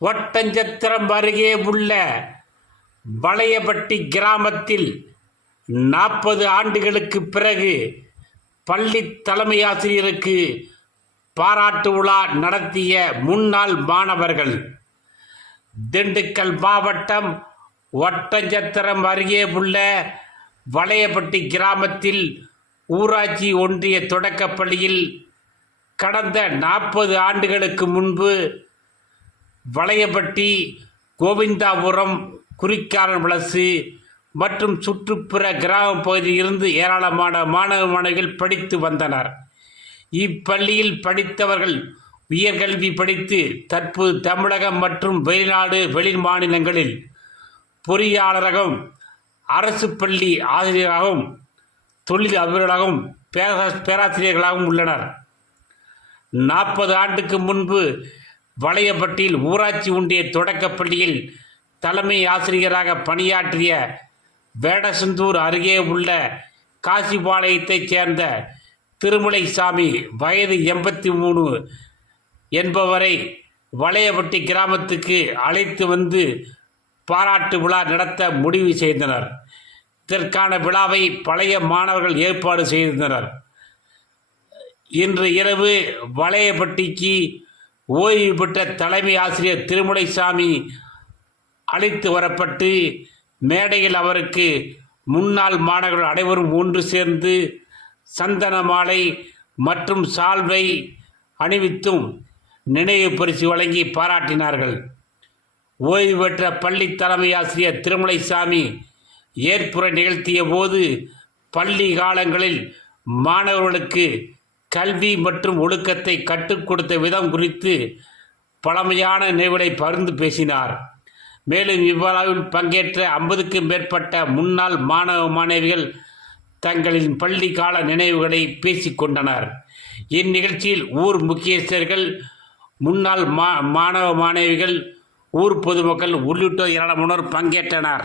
ஒட்டஞ்சத்திரம் அருகே உள்ள வளையபட்டி கிராமத்தில் நாற்பது ஆண்டுகளுக்கு பிறகு பள்ளி தலைமை ஆசிரியருக்கு பாராட்டு விழா நடத்திய முன்னாள் மாணவர்கள். திண்டுக்கல் மாவட்டம் ஒட்டஞ்சத்திரம் அருகே உள்ள வளையப்பட்டி கிராமத்தில் ஊராட்சி ஒன்றிய தொடக்கப்பள்ளியில் கடந்த நாற்பது ஆண்டுகளுக்கு முன்பு வளையப்பட்டி கோவிந்தாபுரம் குறிக்காரன் வளசு மற்றும் சுற்றுப்புற கிராம பகுதியிலிருந்து ஏராளமான மாணவ மாணவிகள் படித்து வந்தனர். இப்பள்ளியில் படித்தவர்கள் உயர்கல்வி படித்து தற்போது தமிழகம் மற்றும் வெளிநாடு வெளி மாநிலங்களில் பொறியாளராகவும் அரசு பள்ளி ஆசிரியராகவும் தொழில் அபிவர்களாகவும் பேராசிரியர்களாகவும் உள்ளனர். நாற்பது ஆண்டுக்கு முன்பு வளையப்பட்டியில் ஊராட்சி ஒன்றிய தொடக்கப்பள்ளியில் தலைமை ஆசிரியராக பணியாற்றிய வேடசந்தூர் அருகே உள்ள காசிபாளையத்தைச் சேர்ந்த திருமலைசாமி வயது எண்பத்தி மூணு என்பவரை வளையப்பட்டி கிராமத்துக்கு அழைத்து வந்து பாராட்டு விழா நடத்த முடிவு செய்தனர். இதற்கான விழாவை பழைய மாணவர்கள் ஏற்பாடு செய்திருந்தனர். இன்று இரவு வளையப்பட்டிக்கு ஓய்வு பெற்ற தலைமை ஆசிரியர் திருமுடைசாமி அழைத்து வரப்பட்டு மேடையில் அவருக்கு முன்னாள் மாணவர்கள் அனைவரும் ஒன்று சேர்ந்து சந்தன மாலை மற்றும் சால்வை அணிவித்தும் நினைவு பரிசு வழங்கி பாராட்டினார்கள். ஓய்வு பெற்ற பள்ளி தலைமை ஆசிரியர் திருமலைசாமி ஏற்புரை நிகழ்த்திய போது பள்ளி காலங்களில் மாணவர்களுக்கு கல்வி மற்றும் ஒழுக்கத்தை கற்றுக் கொடுத்த விதம் குறித்து பழமையான நினைவுகளை பகிர்ந்து பேசினார். மேலும் இவ்விழாவில் பங்கேற்ற ஐம்பதுக்கும் மேற்பட்ட முன்னாள் மாணவ மாணவிகள் தங்களின் பள்ளி கால நினைவுகளை பேசிக்கொண்டனர் இந்நிகழ்ச்சியில் ஊர் முக்கியஸ்தர்கள் முன்னாள் மா மாணவ மாணவிகள் ஊர் பொதுமக்கள் உள்ளிட்டோர் ஏராளமானோர் பங்கேற்றனர்.